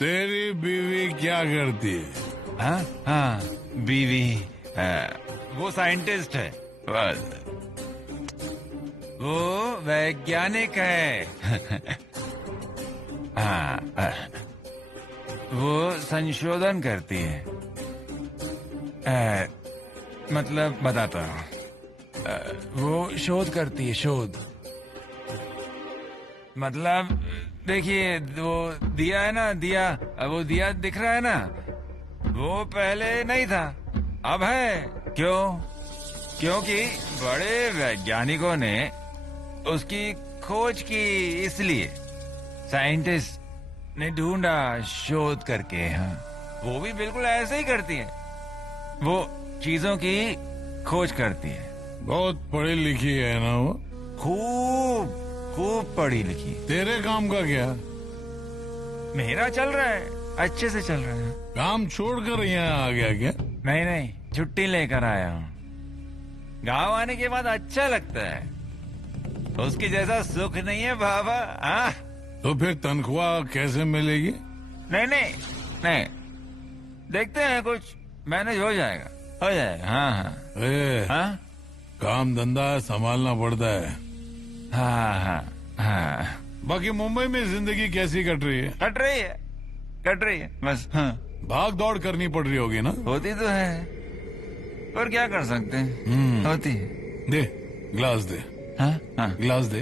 तेरी बीवी क्या करती है? हाँ हाँ, बीवी वो साइंटिस्ट है, वो वैज्ञानिक है। हाँ, वो संशोधन करती है। मतलब बताता हूँ, वो शोध करती है, शोध। मतलब देखिए, वो दिया है ना, दिया, वो दिया दिख रहा है ना, वो पहले नहीं था, अब है। क्यों? क्योंकि बड़े वैज्ञानिकों ने उसकी खोज की, इसलिए साइंटिस्ट ने ढूंढा शोध करके। हाँ, वो भी बिल्कुल ऐसे ही करती है, वो चीजों की खोज करती है। बहुत पढ़ी लिखी है ना वो? खूब खूब पढ़ी लिखी। तेरे काम का क्या? मेरा चल रहा है, अच्छे से चल रहा है। काम छोड़कर यहाँ आ गया क्या? नहीं नहीं, छुट्टी लेकर आया हूँ। गाँव आने के बाद अच्छा लगता है, उसकी जैसा सुख नहीं है बाबा। हाँ, तो फिर तनख्वाह कैसे मिलेगी? नहीं नहीं नहीं, देखते हैं, कुछ मैनेज हो जाएगा, हो जाएगा। हाँ हाँ हाँ काम धंधा संभालना पड़ता है। हाँ हाँ हाँ। बाकी मुंबई में जिंदगी कैसी कट रही है? कट रही है, कट रही है बस। हाँ, भाग दौड़ करनी पड़ रही होगी ना? होती तो है, पर क्या कर सकते हैं, होती है। दे ग्लास दे। हाँ हाँ ग्लास दे,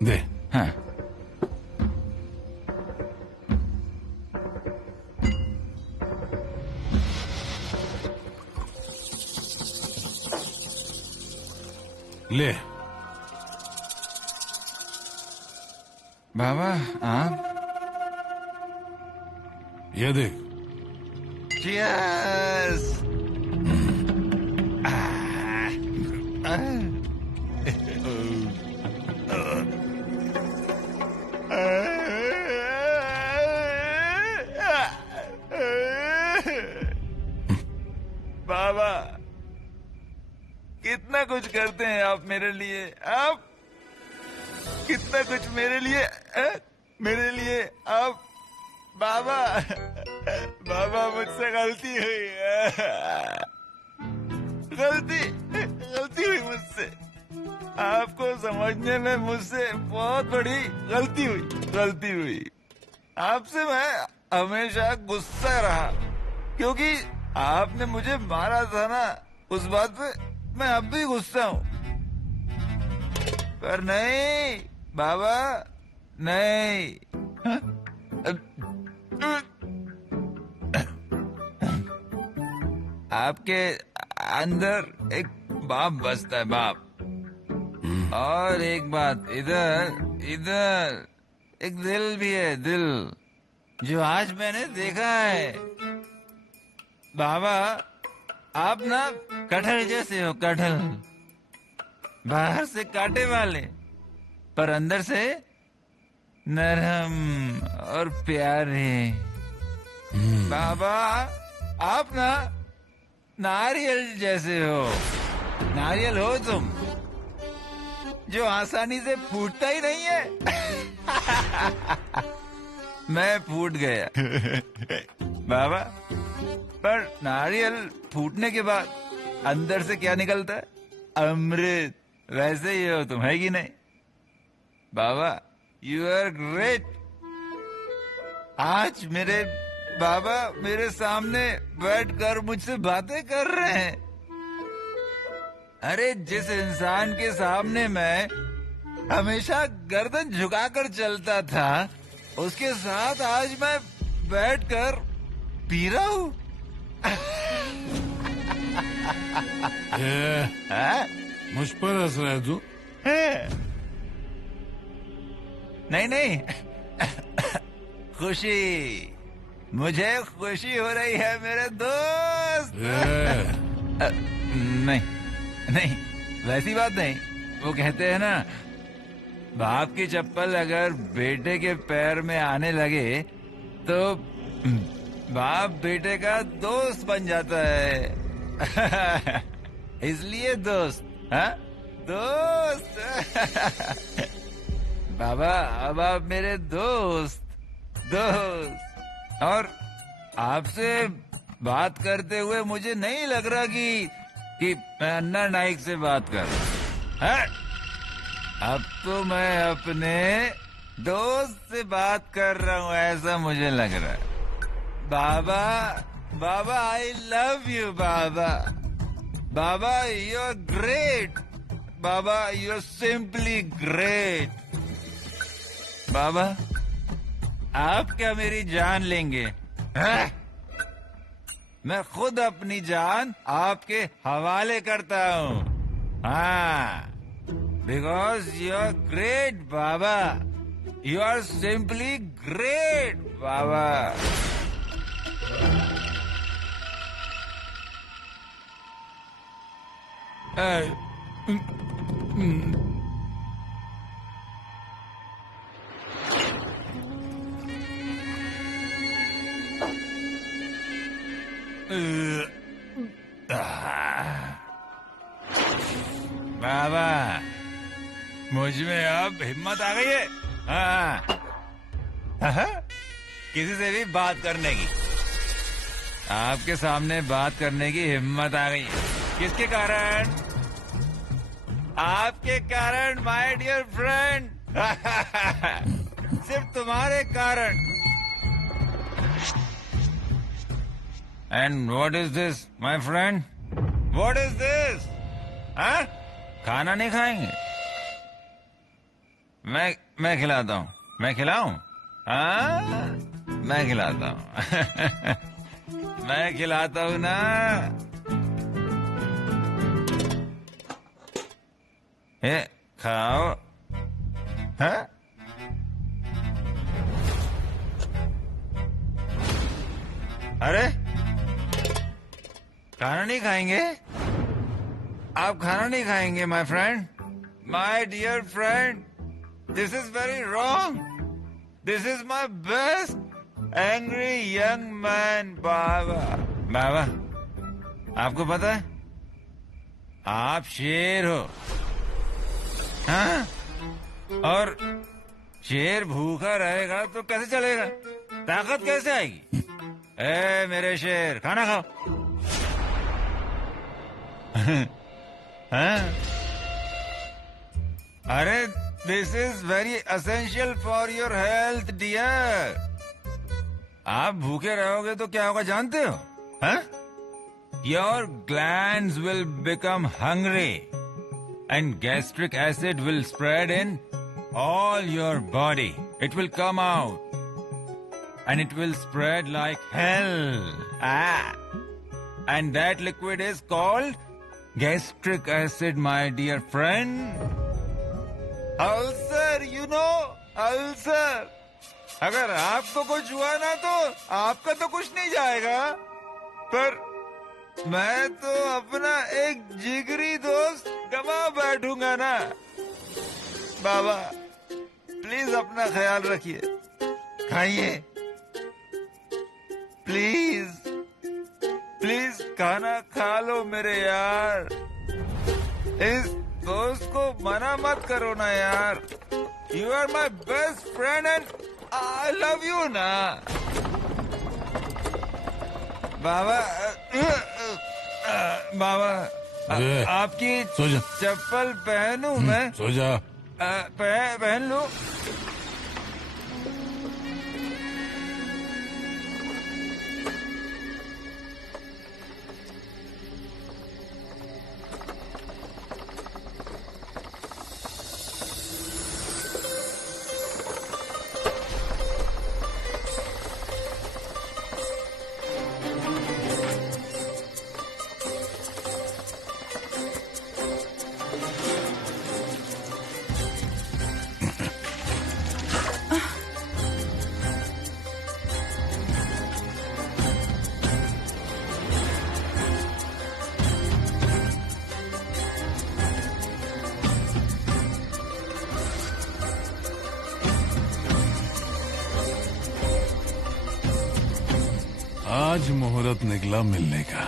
दे। हाँ। ले बाबा, आप? ये देख। Cheers! बाबा, कितना कुछ करते हैं आप मेरे लिए, आप कितना कुछ मेरे लिए, मेरे लिए आप। बाबा, बाबा मुझसे गलती हुई, गलती हुई मुझसे। आपको समझने में मुझसे बहुत बड़ी गलती हुई। आपसे मैं हमेशा गुस्सा रहा, क्योंकि आपने मुझे मारा था ना, उस बात पे मैं अब भी गुस्सा हूँ। पर नहीं बाबा, नहीं। आपके अंदर एक बाप बसता है, बाप। और एक बात, इधर एक दिल भी है, दिल, जो आज मैंने देखा है। बाबा, आप ना कटहल जैसे हो, कटहल, बाहर से कांटे वाले, पर अंदर से नरम और प्यारे। बाबा, आप ना नारियल जैसे हो, नारियल हो तुम, जो आसानी से फूटता ही नहीं है। मैं फूट गया बाबा, पर नारियल फूटने के बाद अंदर से क्या निकलता है? अमृत। वैसे ही हो तुम, है कि नहीं बाबा? You are great. आज मेरे बाबा मेरे सामने बैठकर मुझसे बातें कर रहे हैं। अरे, जिस इंसान के सामने मैं हमेशा गर्दन झुकाकर चलता था, उसके साथ आज मैं बैठकर पी रहा हूँ। मुझ पर हंस रहा है तू? नहीं नहीं, खुशी, मुझे खुशी हो रही है मेरे दोस्त। नहीं नहीं, वैसी बात नहीं। वो कहते हैं ना, बाप की चप्पल अगर बेटे के पैर में आने लगे तो बाप बेटे का दोस्त बन जाता है। इसलिए दोस्त, हाँ दोस्त। बाबा, अब आप मेरे दोस्त, दोस्त। और आपसे बात करते हुए मुझे नहीं लग रहा कि मैं अन्ना नाइक से बात कर रहा हूं। अब तो मैं अपने दोस्त से बात कर रहा हूँ, ऐसा मुझे लग रहा है। बाबा, बाबा, आई लव यू बाबा। बाबा, यू आर ग्रेट। बाबा, यू आर सिंपली ग्रेट। बाबा, आप क्या मेरी जान लेंगे? हैं? मैं खुद अपनी जान आपके हवाले करता हूँ। हाँ, बिकॉज यू आर ग्रेट बाबा। यू आर सिंपली ग्रेट बाबा। बाबा, मुझ में अब हिम्मत आ गई है। हाँ, किसी से भी बात करने की, आपके सामने बात करने की हिम्मत आ गई है। किसके कारण? आपके कारण माय डियर फ्रेंड। सिर्फ तुम्हारे कारण। And what is this my friend? What is this? हाँ? खाना नहीं खाएंगे? मैं खिलाता हूँ। मैं खिलाऊं? हाँ, मैं खिलाता हूँ। मैं खिलाता हूँ ना। ये खाओ। हाँ? अरे, खाना नहीं खाएंगे? आप खाना नहीं खाएंगे my friend? My dear friend, this is very wrong. This is my best angry young man बाबा। बाबा, आपको पता है आप शेर हो। हाँ? और शेर भूखा रहेगा तो कैसे चलेगा? ताकत कैसे आएगी? ए मेरे शेर, खाना खाओ। हाँ? अरे, this is very essential for your health dear. आप भूखे रहोगे तो क्या होगा जानते हो? हाँ? Your glands will become hungry and gastric acid will spread in all your body. It will come out and it will spread like hell. And that liquid is called gastric acid, my dear friend. Ulcer, you know, ulcer. अगर आपको कुछ हुआ ना तो आपका तो कुछ नहीं जाएगा, पर मैं तो अपना एक जिगरी दोस्त गवा बैठूंगा ना। बाबा, प्लीज अपना ख्याल रखिए। खाइए, प्लीज प्लीज खाना खा लो मेरे यार। इस दोस्त को मना मत करो ना यार। You are my best friend and I love you ना। बाबा, बाबा, आपकी सो जा। चप्पल पहनूं मैं? सो जा। पहन लूं? आज मुहूर्त निकला मिलने का।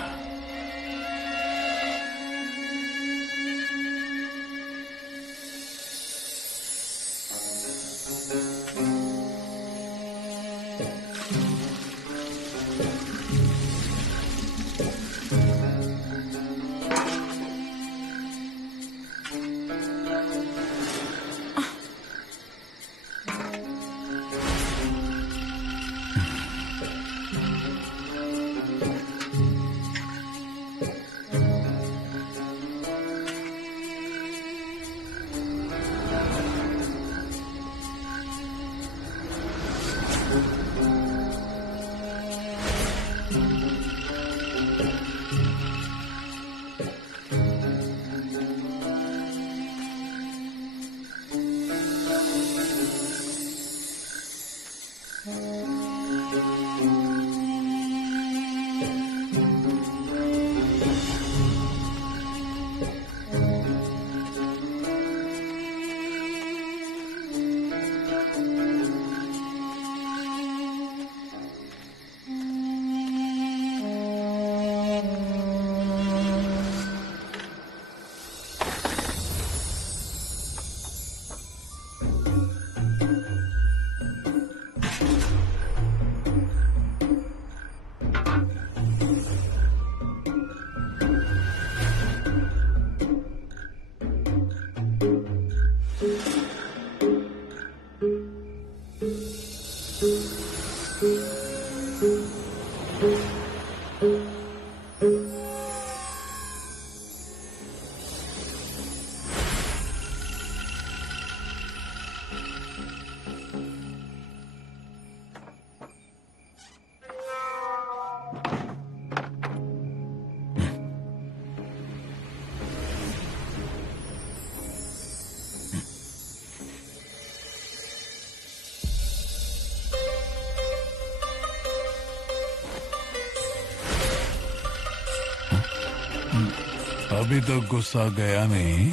अभी तक गुस्सा गया नहीं।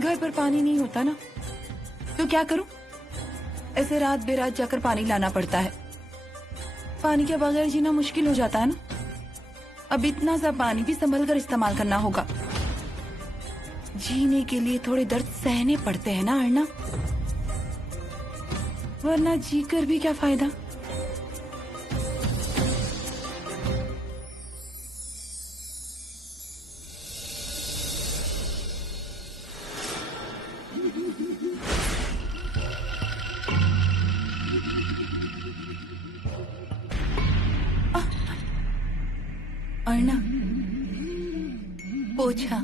घर पर पानी नहीं होता ना, तो क्या करूं? ऐसे रात बेरात जाकर पानी लाना पड़ता है। पानी के बगैर जीना मुश्किल हो जाता है ना। अब इतना सा पानी भी संभल कर इस्तेमाल करना होगा। जीने के लिए थोड़े दर्द सहने पड़ते हैं ना अर्णा, वरना जीकर भी क्या फायदा। अर्णा, पोछा।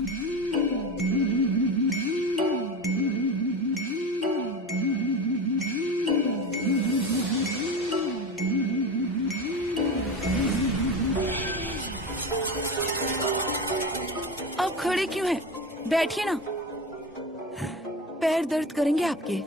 आप खड़े क्यों हैं? बैठिए ना, पैर दर्द करेंगे आपके।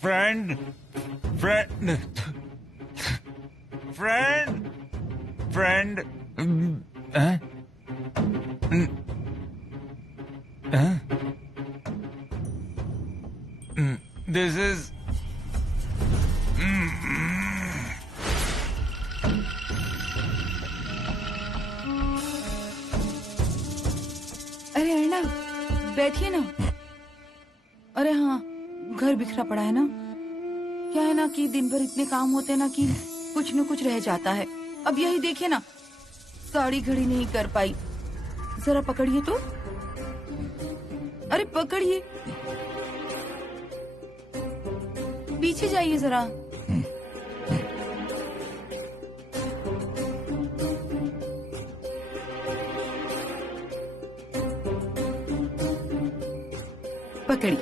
Friend friend friend friend friend this is अरे अर्णा, बैठिए ना। अरे हाँ, घर बिखरा पड़ा है ना। क्या है ना कि दिन भर इतने काम होते हैं ना कि कुछ न कुछ रह जाता है। अब यही देखिए ना, साड़ी घड़ी नहीं कर पाई। जरा पकड़िए तो। अरे पकड़िए, पीछे जाइए जरा। पकड़ी।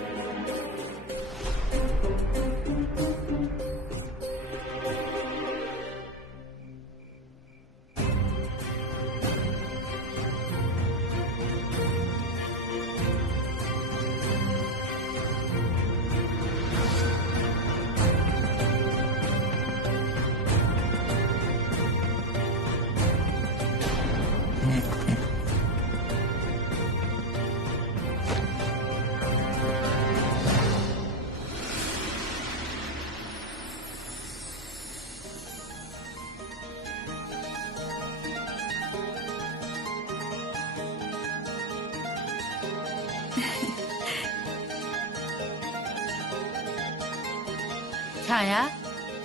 छाया,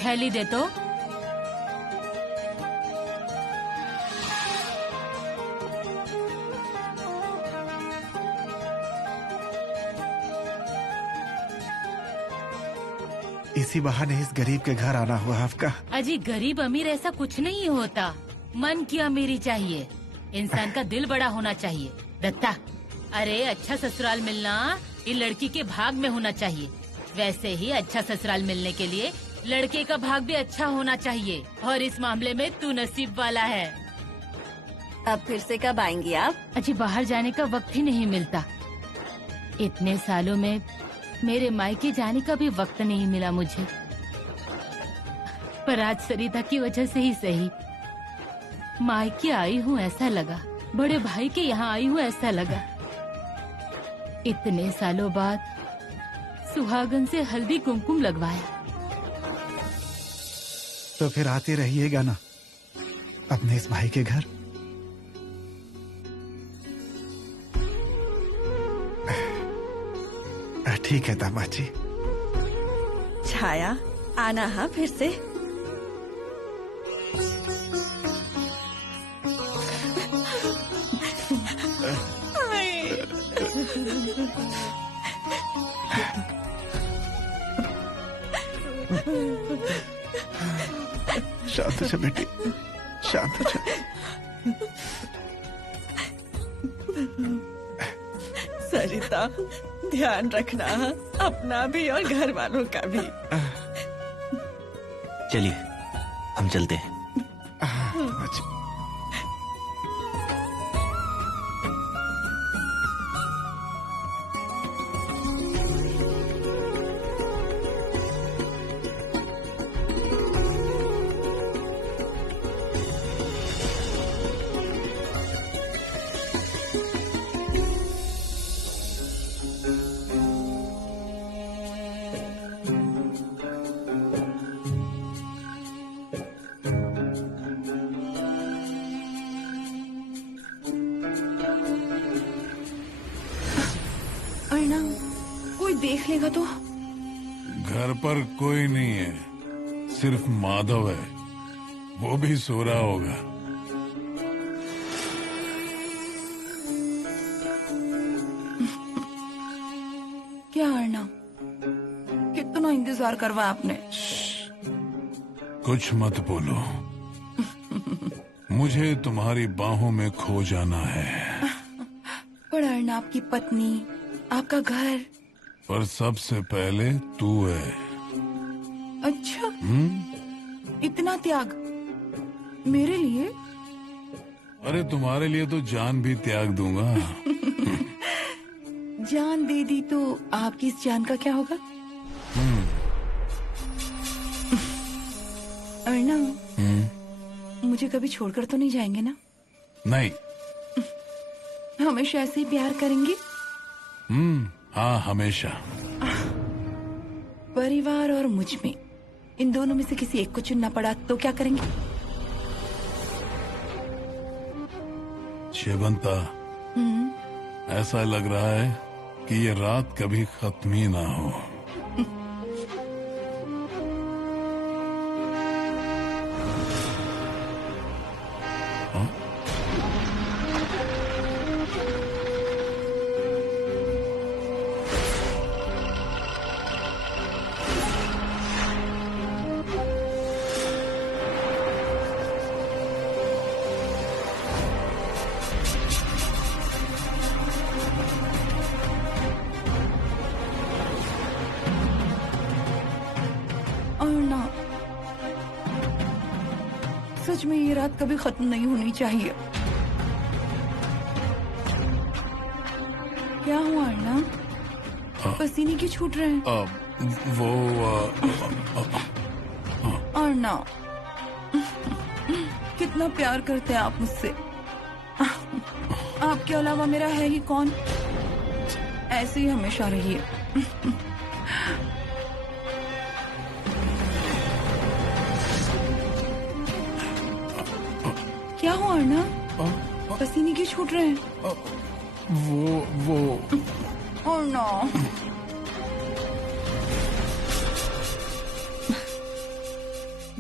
थैली दे तो। इसी बहाने इस गरीब के घर आना हुआ आपका। अजी, गरीब अमीर ऐसा कुछ नहीं होता। मन की अमीरी चाहिए, इंसान का दिल बड़ा होना चाहिए। दत्ता, अरे अच्छा ससुराल मिलना ये लड़की के भाग में होना चाहिए। वैसे ही अच्छा ससुराल मिलने के लिए लड़के का भाग भी अच्छा होना चाहिए और इस मामले में तू नसीब वाला है। अब फिर से कब आएंगी आप? अजी बाहर जाने का वक्त ही नहीं मिलता। इतने सालों में मेरे मायके जाने का भी वक्त नहीं मिला मुझे, पर आज सरिता की वजह से ही सही मायके आई हूँ ऐसा लगा, बड़े भाई के यहाँ आई हूँ ऐसा लगा। इतने सालों बाद सुहागन से हल्दी कुमकुम लगवाया। तो फिर आते रहिएगा ना अपने इस भाई के घर। ठीक है दामाद जी। छाया, आना हाँ फिर से। शांत हो जा बेटी, शांत हो जा। सरिता, ध्यान रखना अपना भी और घर वालों का भी। चलिए हम चलते हैं। दामाद जी। अर्णव, कोई देख लेगा तो? घर पर कोई नहीं है, सिर्फ माधव है, वो भी सो रहा होगा। क्या अर्णव, कितना इंतजार करवाया आपने? कुछ मत बोलो, मुझे तुम्हारी बाहों में खो जाना है। पर अर्णव, आपकी पत्नी, आपका घर। पर सबसे पहले तू है। अच्छा, इतना त्याग मेरे लिए? अरे तुम्हारे लिए तो जान भी त्याग दूंगा। जान दे दी तो आपकी इस जान का क्या होगा? अर्णव, मुझे कभी छोड़कर तो नहीं जाएंगे ना? नहीं। हमेशा ऐसे ही प्यार करेंगे? हाँ, हमेशा। परिवार और मुझ में इन दोनों में से किसी एक को चुनना पड़ा तो क्या करेंगे? शेवंता, ऐसा लग रहा है कि ये रात कभी खत्म ही ना हो। सच में ये रात कभी खत्म नहीं होनी चाहिए। क्या हुआ अर्णव, पसीने क्यों छूट रहे हैं? अर्णव, कितना प्यार करते हैं आप मुझसे। आपके अलावा मेरा है ही कौन? ऐसे ही हमेशा रहिए। क्या हुआ अर्णव, पसीने क्यों छूट रहे हैं? वो अर्णव,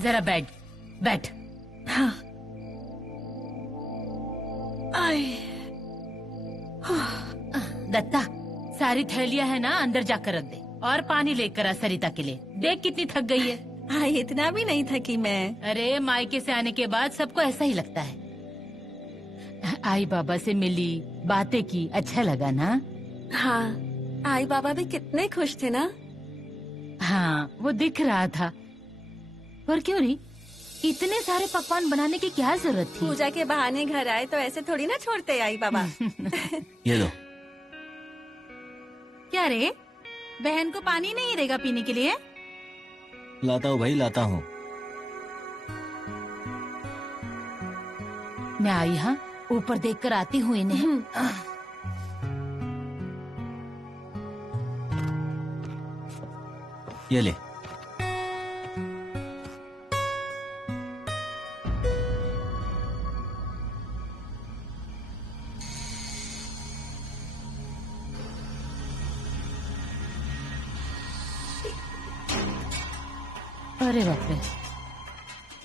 जरा बैठ। हाँ। आए। दत्ता, सारी थैलियां है ना, अंदर जाकर रख दे और पानी लेकर आ सरिता के लिए। देख कितनी थक गई है। हाँ, इतना भी नहीं थकी मैं। अरे मायके से आने के बाद सबको ऐसा ही लगता है। आई बाबा से मिली, बातें की, अच्छा लगा ना? हाँ, आई बाबा भी कितने खुश थे ना। हाँ, वो दिख रहा था। पर क्यों री? इतने सारे पकवान बनाने की क्या जरूरत थी? पूजा के बहाने घर आए तो ऐसे थोड़ी ना छोड़ते आई बाबा। ये लो। क्या रे, बहन को पानी नहीं रहेगा पीने के लिए? लाता हूँ भाई, लाता हूँ। मैं आई हाँ, ऊपर देखकर आती हूँ इन्हें। ये ले। अरे बाप रे,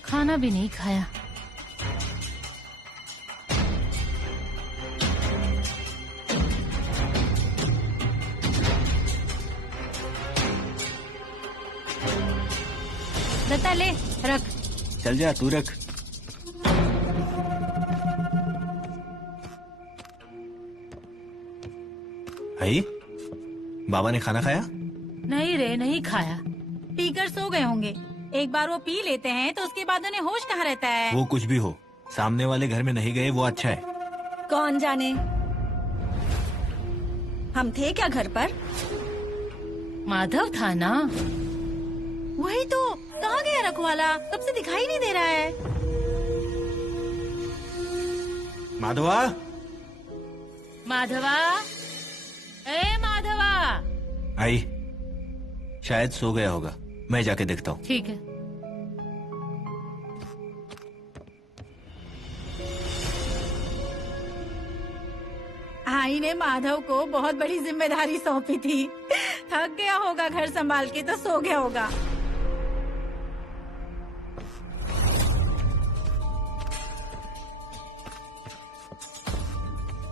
खाना भी नहीं खाया। लता ले रख। चल जा, तू रख। भाई, बाबा ने खाना खाया? नहीं रे, नहीं खाया। पीकर सो गए होंगे। एक बार वो पी लेते हैं तो उसके बाद उन्हें होश कहाँ रहता है। वो कुछ भी हो, सामने वाले घर में नहीं गए वो अच्छा है। कौन जाने, हम थे क्या घर पर? माधव था ना? वही तो, कहाँ गया रखवाला? कब से दिखाई नहीं दे रहा है। माधवा, माधवा, ए माधवा। आई शायद सो गया होगा, मैं जाके देखता हूँ। ठीक है। आई ने माधव को बहुत बड़ी जिम्मेदारी सौंपी थी। थक गया होगा घर संभाल के तो सो गया होगा।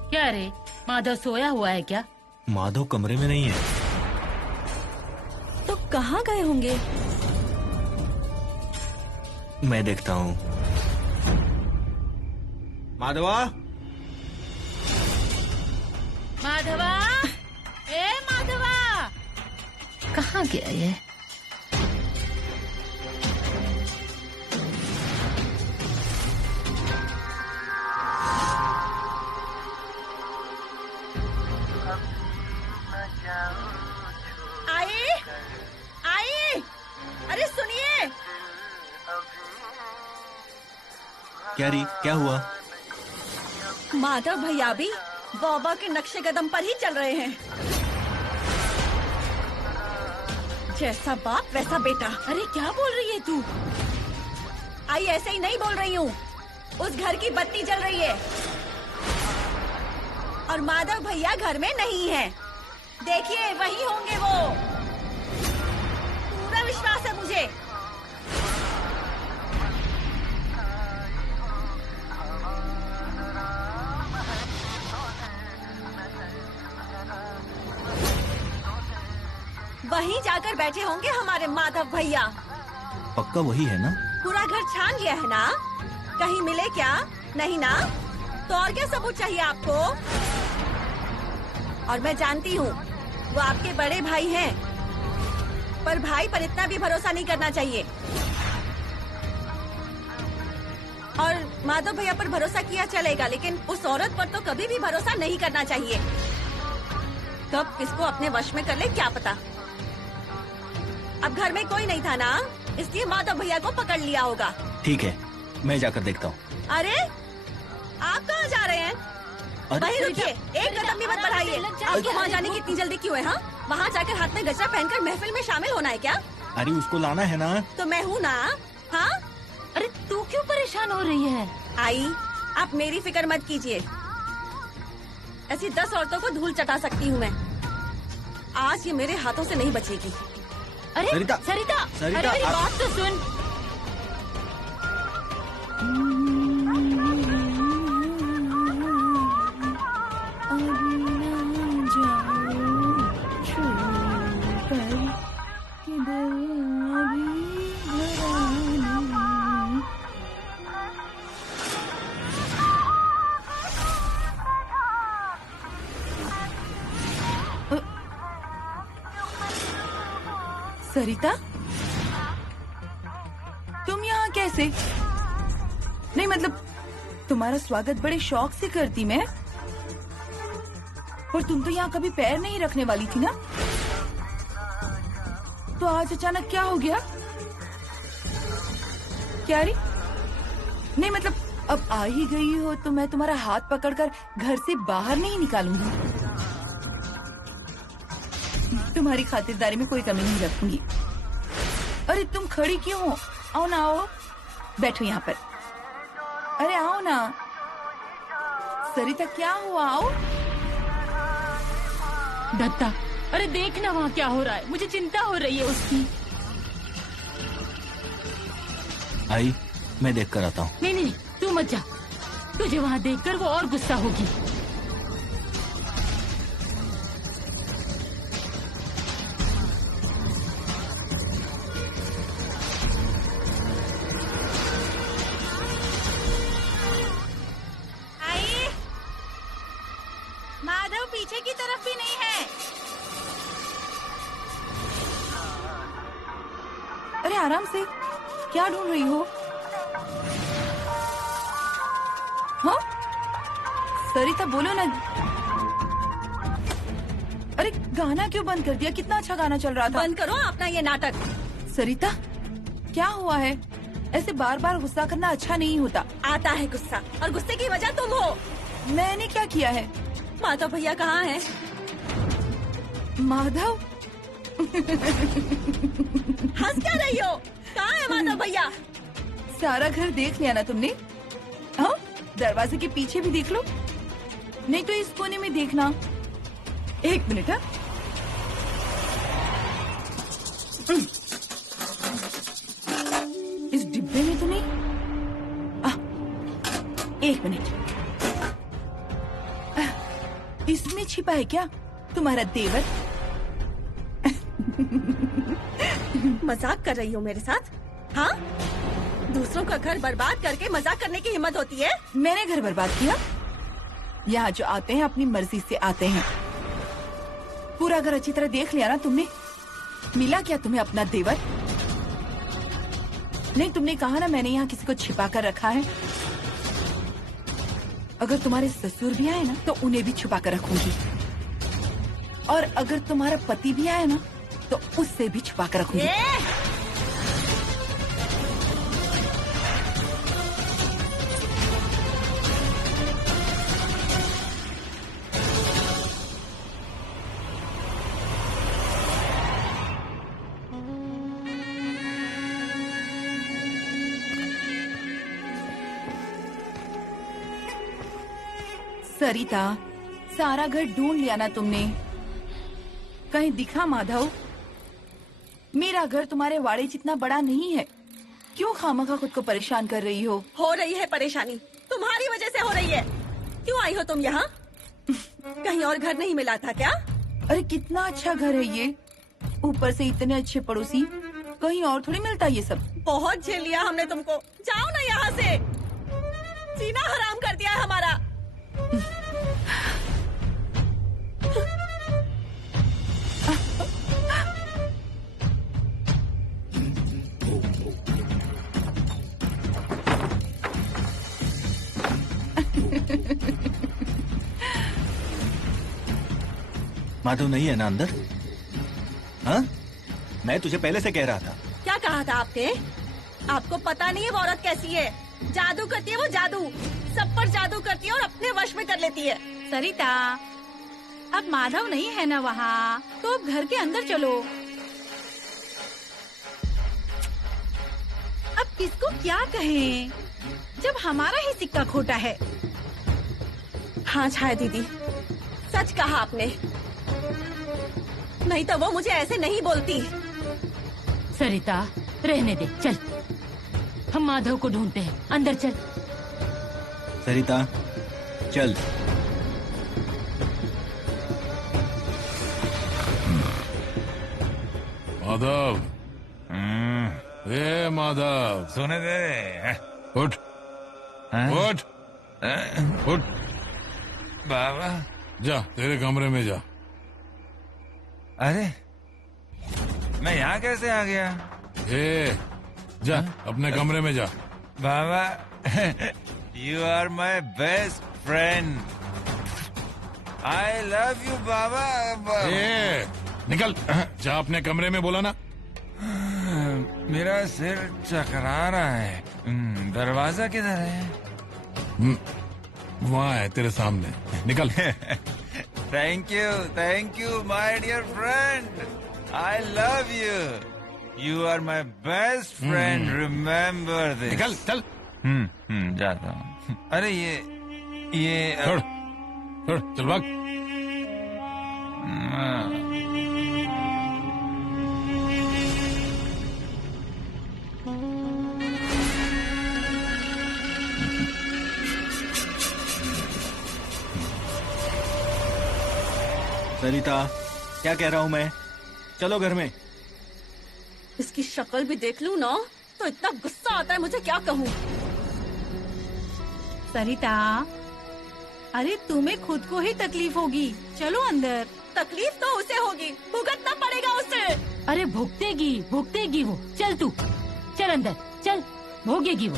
क्या रे, माधव सोया हुआ है क्या? माधव कमरे में नहीं है। तो कहाँ गए होंगे? मैं देखता हूँ। माधवा, माधवा, ए माधवा, कहाँ गया ये? आई, आई, अरे सुनिए। क्या री, क्या हुआ? माधव भैया भी बाबा के नक्शे कदम पर ही चल रहे हैं। जैसा बाप वैसा बेटा। अरे क्या बोल रही है तू? आई ऐसे ही नहीं बोल रही हूँ, उस घर की बत्ती जल रही है और माधव भैया घर में नहीं है। देखिए वही होंगे वो, पूरा विश्वास है मुझे। वहीं जाकर बैठे होंगे हमारे माधव भैया। पक्का वही है ना? पूरा घर छान लिया है ना? कहीं मिले क्या? नहीं ना? तो और क्या सबूत चाहिए आपको? और मैं जानती हूँ वो आपके बड़े भाई हैं, पर भाई पर इतना भी भरोसा नहीं करना चाहिए। और माधव भैया पर भरोसा किया चलेगा, लेकिन उस औरत पर तो कभी भी भरोसा नहीं करना चाहिए। कब किसको अपने वश में कर ले क्या पता। अब घर में कोई नहीं था ना, इसलिए माधव भैया को पकड़ लिया होगा। ठीक है, मैं जाकर देखता हूँ। अरे आप कहाँ जा रहे हैं? अरे, वहीं रुकिए, एक कदम भी मत बढ़ाइए। आपको वहाँ जाने की इतनी जल्दी क्यों है? हाँ, वहाँ जाकर हाथ में गजरा पहनकर महफिल में शामिल होना है क्या? अरे उसको लाना है ना। तो मैं हूँ ना। हाँ, अरे तू क्यों परेशान हो रही है? आई, आप मेरी फिक्र मत कीजिए। ऐसी 10 औरतों को धूल चटा सकती हूँ मैं। आज ये मेरे हाथों से नहीं बचेगी। अरे सरिता, सरिता, सरिता, अरे मेरी आप- बात तो सुन। सरिता, से? नहीं मतलब तुम्हारा स्वागत बड़े शौक से करती मैं। और तुम तो यहाँ कभी पैर नहीं रखने वाली थी ना, तो आज अचानक क्या हो गया? क्या रे? नहीं मतलब अब आ ही गई हो तो मैं तुम्हारा हाथ पकड़कर घर से बाहर नहीं निकालूंगी। तुम्हारी खातिरदारी में कोई कमी नहीं रखूंगी। अरे तुम खड़ी क्यों हो? आओ ना, आओ, बैठो यहाँ पर। अरे आओ ना सरिता, क्या हुआ? आओ। दत्ता, अरे देख ना वहाँ क्या हो रहा है, मुझे चिंता हो रही है उसकी। आई, मैं देख कर आता हूँ। नहीं नहीं, तू मत जा, तुझे वहाँ देखकर वो और गुस्सा होगी। आई, माधव पीछे की तरफ भी नहीं है। अरे आराम से, क्या ढूंढ रही हो? हाँ सरिता, बोलो ना। अरे गाना क्यों बंद कर दिया? कितना अच्छा गाना चल रहा था। बंद करो अपना ये नाटक। सरिता, क्या हुआ है? ऐसे बार बार गुस्सा करना अच्छा नहीं होता। आता है गुस्सा, और गुस्से की वजह तुम हो। मैंने क्या किया है? माधव भैया कहाँ हैं? माधव? हंस क्या रही हो? कहाँ है माधव भैया? सारा घर देख लिया ना तुमने? हाँ, दरवाजे के पीछे भी देख लो, नहीं तो इस कोने में देखना। एक मिनट। हाँ, इस डिब्बे में तो नहीं। एक मिनट, इसमें छिपा है क्या तुम्हारा देवर? मजाक कर रही हो मेरे साथ? हाँ, दूसरों का घर बर्बाद करके मजाक करने की हिम्मत होती है? मैंने घर बर्बाद किया? यहाँ जो आते हैं अपनी मर्जी से आते हैं। पूरा घर अच्छी तरह देख लिया ना तुमने? मिला क्या तुम्हें अपना देवर? नहीं, तुमने कहा ना मैंने यहाँ किसी को छिपा कर रखा है। अगर तुम्हारे ससुर भी आए ना तो उन्हें भी छुपा कर रखूंगी, और अगर तुम्हारा पति भी आए ना तो उससे भी छुपा कर रखूंगी। सरिता, सारा घर ढूंढ लिया ना तुमने? कहीं दिखा माधव? मेरा घर तुम्हारे वाड़े जितना बड़ा नहीं है। क्यों खामखा खुद को परेशान कर रही हो? हो रही है परेशानी, तुम्हारी वजह से हो रही है। क्यों आई हो तुम यहाँ? कहीं और घर नहीं मिला था क्या? अरे कितना अच्छा घर है ये, ऊपर से इतने अच्छे पड़ोसी, कहीं और थोड़ी मिलता ये सब। बहुत झेल लिया हमने तुमको, जाओ ना यहाँ से। जीना हराम कर दिया है हमारा। माधव नहीं है ना अंदर? हाँ, मैं तुझे पहले से कह रहा था। क्या कहा था आपने? आपको पता नहीं है वो औरत कैसी है? जादू करती है वो, जादू। सब पर जादू करती है और अपने वश में कर लेती है। सरिता, अब माधव नहीं है ना वहाँ, तो अब घर के अंदर चलो। अब किसको क्या कहें, जब हमारा ही सिक्का खोटा है। हाँ छाया दीदी, सच कहा आपने। नहीं तो वो मुझे ऐसे नहीं बोलती। सरिता, रहने दे, चल हम माधव को ढूंढते हैं। अंदर चल। सरिता, चल। माधव, ए माधव, सोने दे। उठ, उठ, उठ, बाबा, जा तेरे कमरे में जा। अरे मैं यहाँ कैसे आ गया? ए, जा अपने कमरे में जा। बाबा you are my best friend. I love you बाबा. ए, निकल जा अपने कमरे में. बोला ना. मेरा सिर चकरा रहा है. दरवाजा किधर है? वहाँ है तेरे सामने. निकल. Thank you my dear friend. I love you. You are my best friend. Remember this. निकल चल. जाता हूँ. अरे ये छोड़ छोड़ चल भाग. सरिता, क्या कह रहा हूँ मैं? चलो घर में. इसकी शक्ल भी देख लूं ना तो इतना गुस्सा आता है मुझे, क्या कहूँ. सरिता, अरे तुम्हें खुद को ही तकलीफ होगी. चलो अंदर. तकलीफ तो उसे होगी, भुगतना पड़ेगा उसे. अरे भुगतेगी वो. चल तू, चल अंदर चल. भोगेगी वो,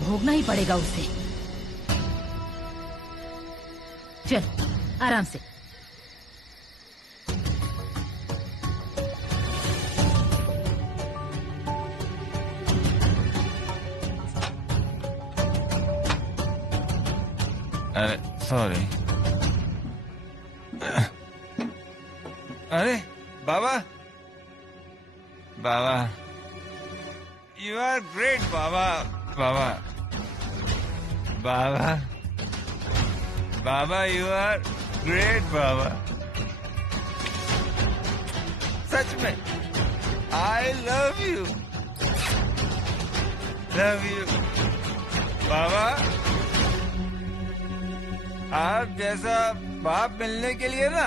भोगना ही पड़ेगा उसे. चल आराम से. अरे सॉरी. अरे बाबा यू आर ग्रेट बाबा. यू आर ग्रेट बाबा. सच में आई लव यू बाबा. आप जैसा बाप मिलने के लिए ना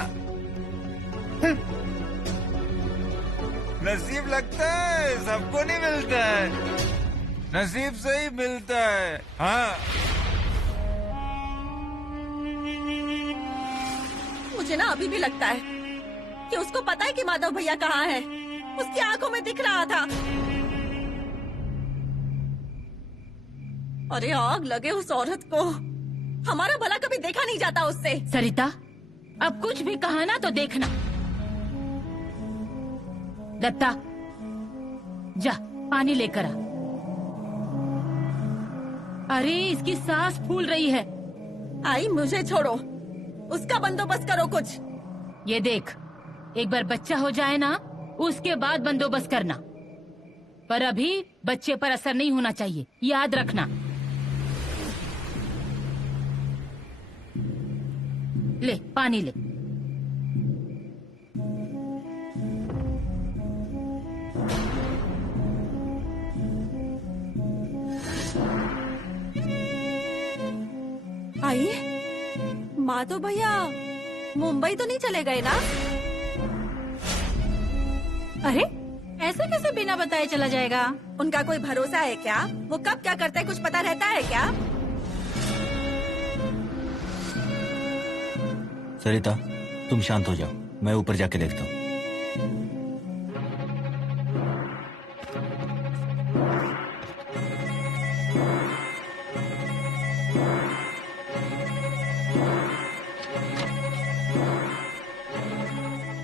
नसीब लगता है, सबको नहीं मिलता है. नसीब से ही मिलता है. हाँ, मुझे ना अभी भी लगता है कि उसको पता है कि माधव भैया कहाँ है. उसकी आंखों में दिख रहा था. अरे आग लगे उस औरत को. हमारा भला कभी देखा नहीं जाता उससे. सरिता, अब कुछ भी कहा ना तो देखना. दत्ता, जा पानी लेकर आ. अरे इसकी सांस फूल रही है. आई, मुझे छोड़ो. उसका बंदोबस्त करो कुछ. ये देख, एक बार बच्चा हो जाए ना उसके बाद बंदोबस्त करना. पर अभी बच्चे पर असर नहीं होना चाहिए, याद रखना. ले पानी ले. आई, माधव भैया मुंबई तो नहीं चले गए ना? अरे ऐसे कैसे बिना बताए चला जाएगा? उनका कोई भरोसा है क्या? वो कब क्या करते हैं कुछ पता रहता है क्या? सरिता, तुम शांत हो जाओ, मैं ऊपर जाके देखता हूँ.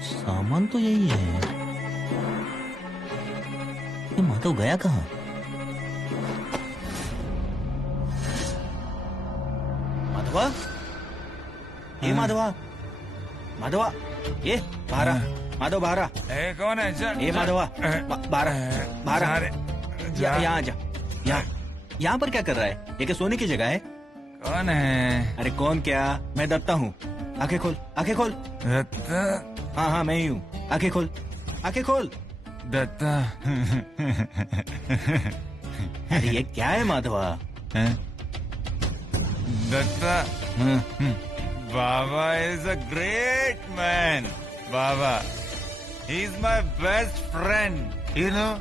सामान तो यही है. ये माधव गया कहाँ? माधवा, ये माधवा, ये बारा. माधव बारा. कौन है? ये माधवा, बारा. यहाँ आ जा. यहाँ पर क्या कर रहा है? ये क्या सोने की जगह है? कौन है? अरे कौन क्या, मैं दत्ता हूँ. आंखें खोल, आंखें खोल. दत्ता? हाँ मैं ही हूँ. आंखें खोल, आंखें खोल. दत्ता. अरे ये क्या है Madhava? Dutta. Baba is a great man. Baba, he's my best friend. You know,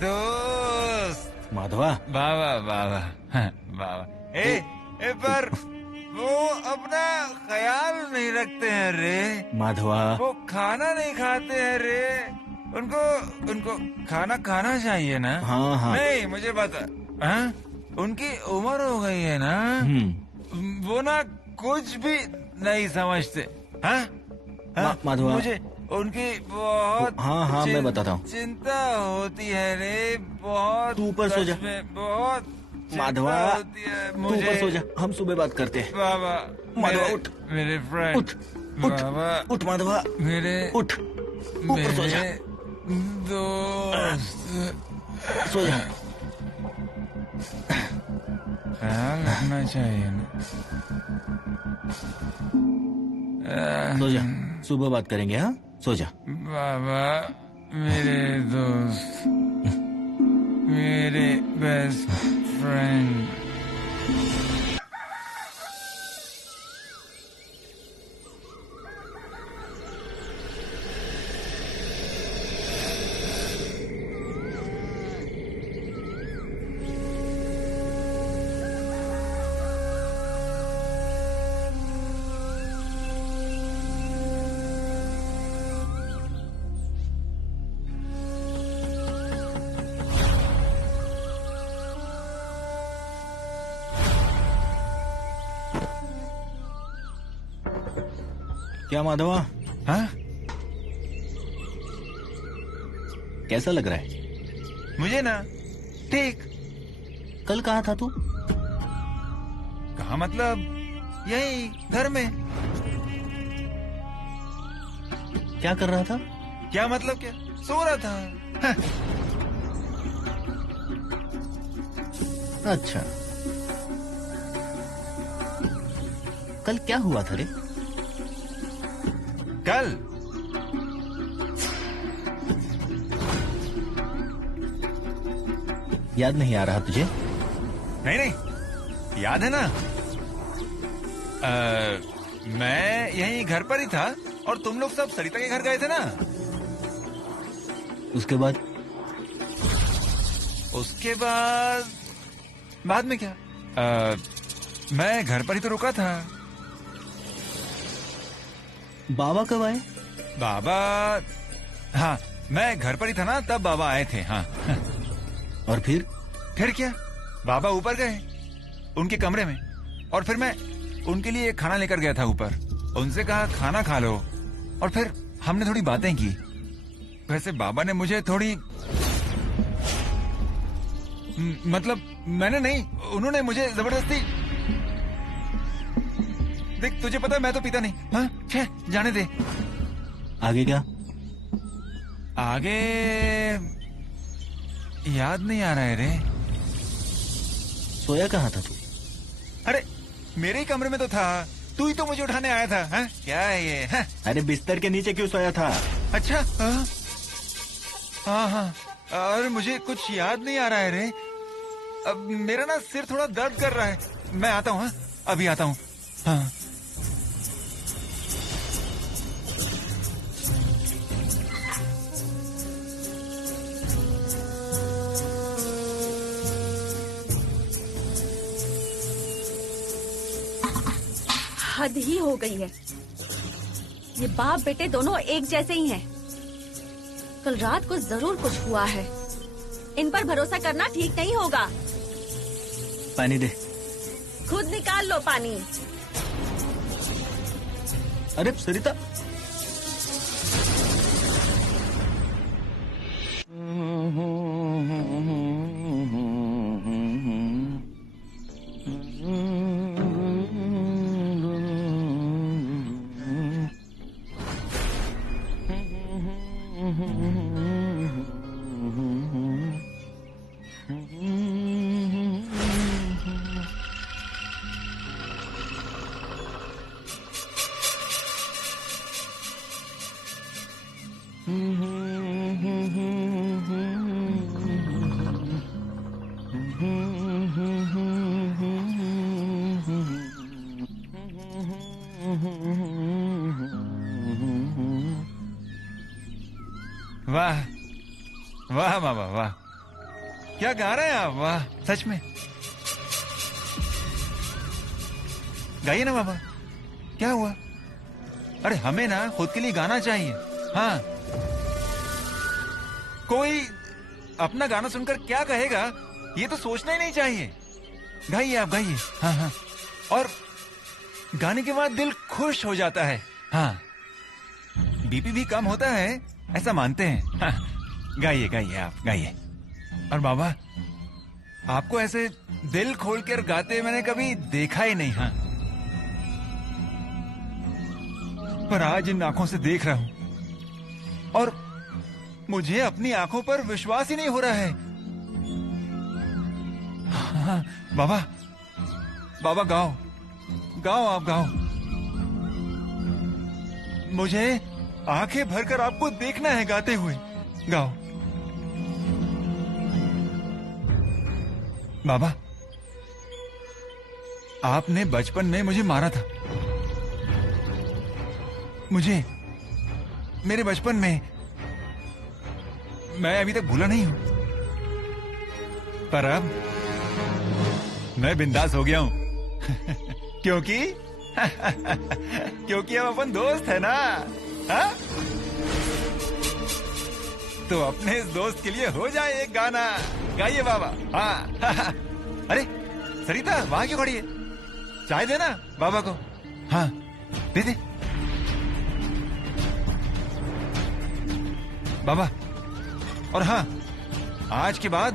दोस्त. माधवा. बाबा. पर वो अपना ख्याल नहीं रखते हैं रे. माधवा. वो खाना नहीं खाते हैं रे. उनको खाना खाना चाहिए ना. हाँ. नहीं, मुझे हाँ? उनकी उम्र हो गई है ना, वो ना कुछ भी नहीं समझते। हाँ? हाँ? माधवा, मुझे उनकी बहुत हाँ मैं बताता हूँ। चिंता होती है रे, बहुत। तू ऊपर सो जा। सच में बहुत माधवा, चिंता होती है तू मुझे। ऊपर सो जा, हम सुबह बात करते हैं। बाबा, माधवा उठ, मेरे फ्रेंड, उठ उठ बाबा, उठ माधवा, मेरे उठ, ऊपर सो जा, दोस्त, सो जा। ख्याल रखना चाहिए ना। सो जा, सुबह बात करेंगे। हाँ, सो जा। बाबा, मेरे दोस्त, मेरे बेस्ट फ्रेंड। क्या माधवा? हाँ? कैसा लग रहा है? मुझे ना ठीक। कल कहाँ था तू? कहाँ मतलब? यही घर में। क्या कर रहा था? क्या मतलब क्या? सो रहा था। हाँ। अच्छा, कल क्या हुआ था रे? कल याद नहीं आ रहा तुझे? नहीं नहीं, याद है ना। मैं यहीं घर पर ही था और तुम लोग सब सरिता के घर गए थे ना। उसके बाद? उसके बाद में क्या? मैं घर पर ही तो रुका था। बाबा कब आए? बाबा, हाँ, मैं घर पर ही था ना, तब बाबा आए थे। हाँ। और फिर क्या? बाबा ऊपर गए उनके कमरे में, और फिर मैं उनके लिए खाना लेकर गया था ऊपर। उनसे कहा खाना खा लो, और फिर हमने थोड़ी बातें की। वैसे बाबा ने मुझे थोड़ी, मतलब मैंने नहीं, उन्होंने मुझे जबरदस्ती। देख, तुझे पता है मैं तो पीता नहीं। हाँ, छे, जाने दे। आगे क्या? आगे याद नहीं आ रहा है रे। सोया कहाँ था तू? अरे, मेरे ही कमरे में तो था। तू ही तो मुझे उठाने आया था। हाँ? क्या है ये? हाँ? अरे बिस्तर के नीचे क्यों सोया था? अच्छा, हाँ हाँ, और मुझे कुछ याद नहीं आ रहा है रे। अब मेरा ना सिर थोड़ा दर्द कर रहा है। मैं आता हूँ। हाँ, अभी आता हूँ। हाँ। हद ही हो गई है। ये बाप बेटे दोनों एक जैसे ही हैं। कल रात को जरूर कुछ हुआ है। इन पर भरोसा करना ठीक नहीं होगा। पानी दे। खुद निकाल लो पानी। अरे सरिता, वाह वाह बाबा वाह, क्या गा रहे हैं आप। वाह, सच में गाइए ना बाबा। क्या हुआ? अरे हमें ना खुद के लिए गाना चाहिए। हाँ, कोई अपना गाना सुनकर क्या कहेगा ये तो सोचना ही नहीं चाहिए। गाइए आप, गाइए। हाँ हाँ। और गाने के बाद दिल खुश हो जाता है। हाँ, बीपी भी कम होता है ऐसा मानते हैं। हाँ, गाइए गाइए आप, गाइए। और बाबा, आपको ऐसे दिल खोलकर गाते मैंने कभी देखा ही नहीं। हाँ, पर आज इन आंखों से देख रहा हूं और मुझे अपनी आंखों पर विश्वास ही नहीं हो रहा है। हाँ, बाबा, बाबा गाओ, गाओ आप, गाओ। मुझे आंखें भरकर आपको देखना है गाते हुए। गाओ बाबा। आपने बचपन में मुझे मारा था। मुझे मेरे बचपन में मैं अभी तक भूला नहीं हूं, पर अब मैं बिंदास हो गया हूं। क्योंकि क्योंकि हम अपन दोस्त है ना। हा? तो अपने इस दोस्त के लिए हो जाए एक गाना। गाइए बाबा। हाँ। अरे सरिता, वहां क्यों खड़ी है? चाय देना बाबा को। हाँ, दे दे बाबा। और हाँ, आज के बाद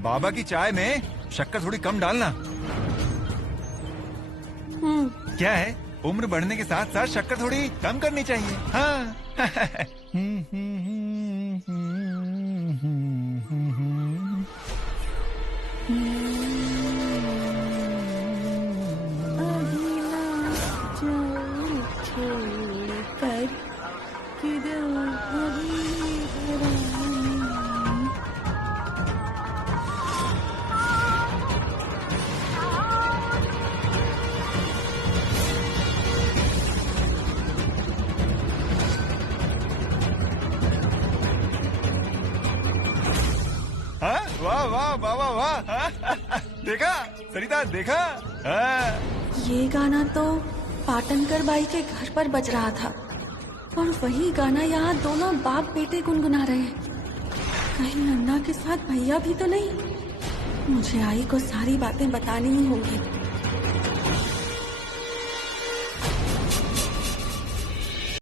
बाबा की चाय में शक्कर थोड़ी कम डालना। क्या है, उम्र बढ़ने के साथ साथ शक्कर थोड़ी कम करनी चाहिए। हाँ। हाँ, वाह वाह वाह वाह वाह। देखा सरिता, देखा। ये गाना तो पाटनकर बाई के घर पर बज रहा था और वही गाना यहाँ दोनों बाप बेटे गुनगुना रहे हैं। कहीं अन्ना के साथ भैया भी तो नहीं? मुझे आई को सारी बातें बतानी ही होंगी।